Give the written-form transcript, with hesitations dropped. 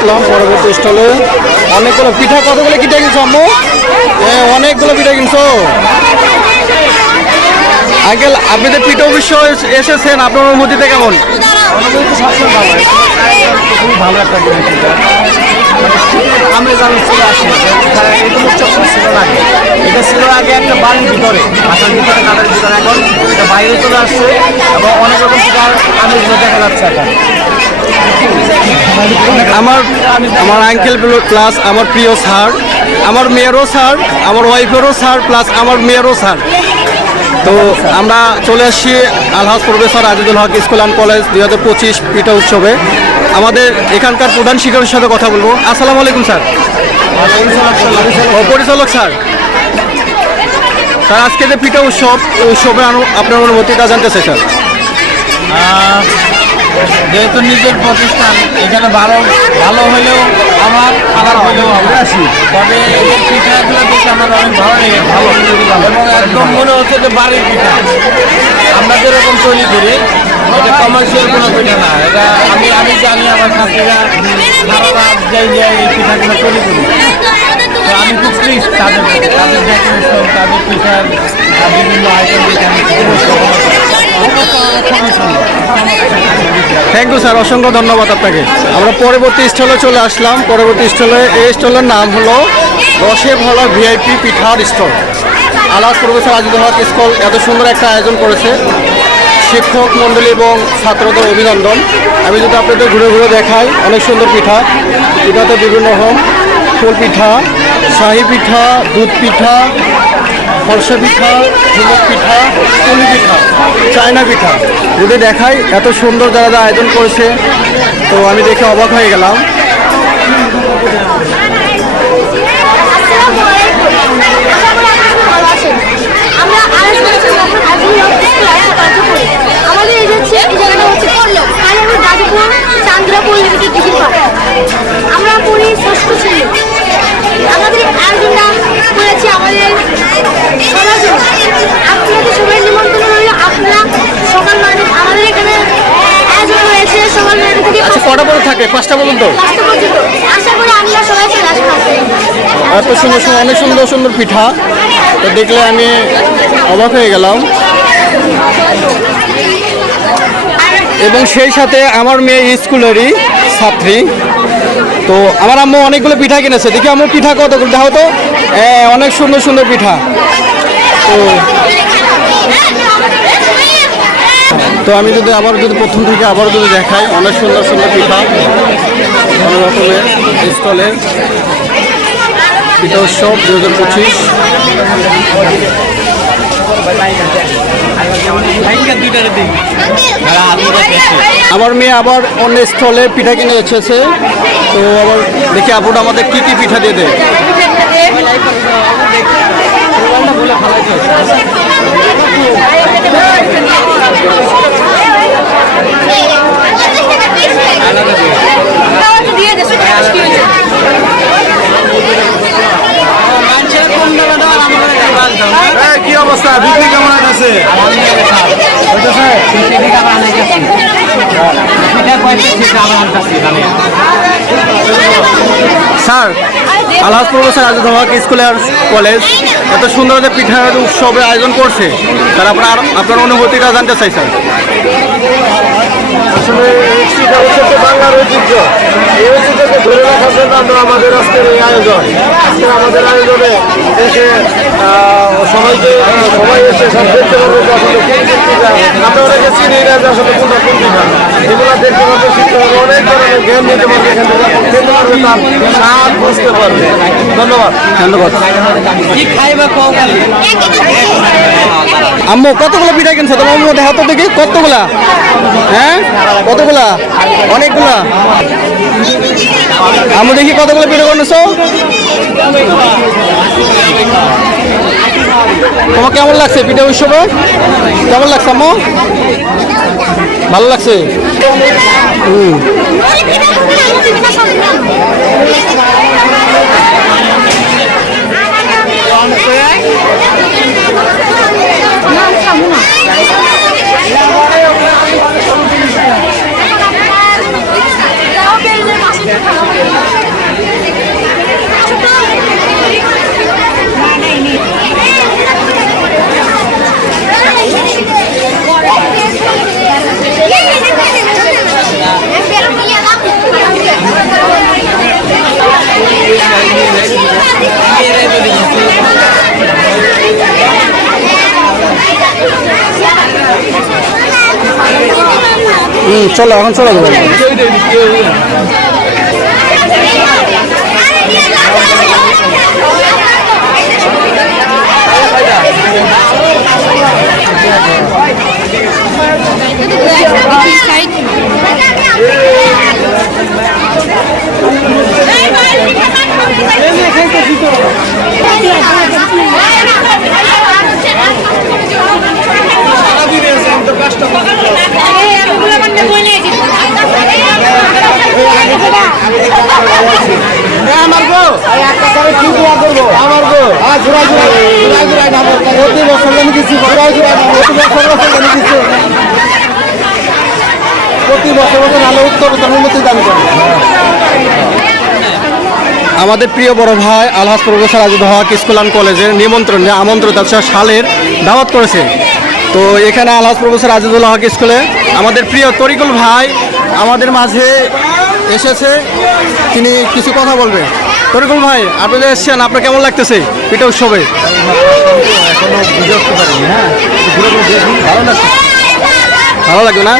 আসলাম পরবর্তী স্টলে। অনেকগুলো পিঠা, কতগুলো পিঠা কিনছো আম্মু? হ্যাঁ, অনেকগুলো পিঠা কিনছো। আঙ্কেল, আপনি যে পিঠা অবশ্য এসেছেন, আপনার অনুভূতিতে কেমন? অনুভূতি সবসময় ভালো, খুবই ভালো একটা জিনিস। আমি জানি চলে আসি এগুলো চক্র ছিল না আগে, এটা ছিল আগে একটা বাড়ির ভিতরে, বাসার ভিতরে, কাঠের ভিতরে। এখন এটা বাইরে চলে আসছে এবং অনেক রকম পিঠার আমেজগুলো দেখা যাচ্ছে এখন। আমার আঙ্কেল প্লাস আমার প্রিয় স্যার, আমার মেয়েরও স্যার, আমার ওয়াইফেরও স্যার, প্লাস আমার মেয়েরও স্যার। তো আমরা চলে আসছি Alhaj professor Azizul Haque school and college 2025 পিঠা উৎসবে। আমাদের এখানকার প্রধান শিক্ষকের সাথে কথা বলবো। আসসালামু আলাইকুম স্যার। পরিচালক স্যার, স্যার আজকে যে পিঠা উৎসবে আপনার অনুভূতিটা জানতে চাই স্যার। যেহেতু নিজের প্রতিষ্ঠান, এখানে ভালো হলেও আমার, খারাপ হলেও আমরা আসি, তবে এই পিঠাগুলো দেখে আমার অনেক ভালো লেগে, এবং একদম মনে হচ্ছে যে বাড়ির পিঠা আমরা যেরকম তৈরি করি, এটা কমার্শিয়াল কোনো পিঠা না। এটা আমি জানি আমার ছাত্রীরা সারা রাত যাই এই পিঠাগুলো তৈরি করি। তো আমি খুব প্লিজ তাদের ডেকোরেশন, তাদের পিঠার বিভিন্ন আইটেম দেখে আমি থ্যাংক ইউ স্যার, অসংখ্য ধন্যবাদ আপনাকে। আমরা পরবর্তী স্টলে চলে আসলাম। পরবর্তী স্টলে, এই স্টলের নাম হলো রসে ভরা ভিআইপি পিঠার স্টল। আলহাজ প্রফেসর আজিজুল হক স্কুল এত সুন্দর একটা আয়োজন করেছে, শিক্ষক মণ্ডলী এবং ছাত্রদের অভিনন্দন। আমি যদি আপনাদের ঘুরে ঘুরে দেখাই, অনেক সুন্দর পিঠা। পিঠাতে বিভিন্ন রকম ফুল পিঠা, শাহী পিঠা, দুধ পিঠা, ফরসা পিঠা, ঝুমক পিঠা, পুলি পিঠা, চায়না পিঠা যদি দেখাই, এত সুন্দর যারা আয়োজন করেছে, তো আমি দেখে অবাক হয়ে গেলাম। আমাদের এই জায়গাটা হচ্ছে গাজীপুর চান্দ্রাপুর লিমিটেড ডিগ্রি পার্ক। আমরা পড়ি ষষ্ঠ শ্রেণী। আমাদের আয়োজনটা করেছি আমাদের সমাজ। আপনাদের সবাই নিমন্ত্রণ রইল। আপনারা সকাল 9টা আমাদের এখানে আয়োজন হয়েছে, সকাল 9টা থেকে। আচ্ছা, কটা পর্যন্ত থাকে? 5টা পর্যন্ত। আশা করি আমরা সবাই চলে আসবো। এত সুন্দর সুন্দর, অনেক সুন্দর সুন্দর পিঠা, তো দেখলে আমি অবাক হয়ে গেলাম। এবং সেই সাথে আমার মেয়ে স্কুলেরই ছাত্রী, তো আমার আম্মু অনেকগুলো পিঠা কিনেছে। দেখি আম্মু পিঠা কত করে দেখো তো। অনেক সুন্দর সুন্দর পিঠা। তো আমি যদি প্রথম থেকে আবারও যদি দেখাই, অনেক সুন্দর সুন্দর পিঠা, অনেক রকমের স্টলের পিঠা উৎসব 2025। আমার মেয়ে আবার অন্য স্থলে পিঠা কিনে এসেছে, তো আবার দেখি আপুটা আমাদের কি কি পিঠা দিয়ে দেয়। কি অবস্থা, বিক্রি কেমন আছে? Sir, Alhaj professor Azizul Haque school and college এত সুন্দর যে পিঠার উৎসবের আয়োজন করছে, স্যার আপনার অনুভূতিটা জানতে চাই স্যার। আসলে পিঠা হচ্ছে তো বাংলার ঐতিহ্য, এই ঐতিহ্যকে ধরে রাখার জন্য আমরা আমাদের আজকের এই আয়োজন। আজকের আমাদের আয়োজনে এসে সবাই এসে সব দেখতে পারবে যে আসলে কোন পিঠা, আমরা অনেকে চিনি না যে আসলে কোনটা কোন পিঠা, এগুলো দেখতে পারবে, শিখতে পারবে, অনেক ধরনের জ্ঞান নিতে পারবে, এখান থেকে খেতে পারবে, তার স্বাদ বুঝতে পারবে। ধন্যবাদ। আম্মু কতগুলো পিঠা কিনছো তোমার আম্মু? দেখা তো দেখি কতগুলা। হ্যাঁ, কতগুলা? অনেকগুলা। আম্মু দেখি কতগুলো পিঠা কিনেছো। তোমার কেমন লাগছে পিঠা উৎসবে? কেমন লাগছে আম্মু? ভালো লাগছে। চলো এখন চলে যাবো। প্রতি বছর ভালো উত্তর উন্নতি দান করে। আমাদের প্রিয় বড় ভাই Alhaj professor Azizul Haque school and কলেজের নিমন্ত্রণে আমন্ত্রিত শালের দাওয়াত করেছে। তো এখানে আলহাজ প্রফেসর আজিজুল হক স্কুলে আমাদের প্রিয় তরিকুল ভাই আমাদের মাঝে এসেছে, তিনি কিছু কথা বলবেন। তরিকুল ভাই, আপনি যে এসেছেন, আপনার কেমন লাগতেছে পিঠা উৎসবে? এখনো বুঝে উঠতে পারিনি। হ্যাঁ, ভালো লাগছে। ভালো লাগবে না?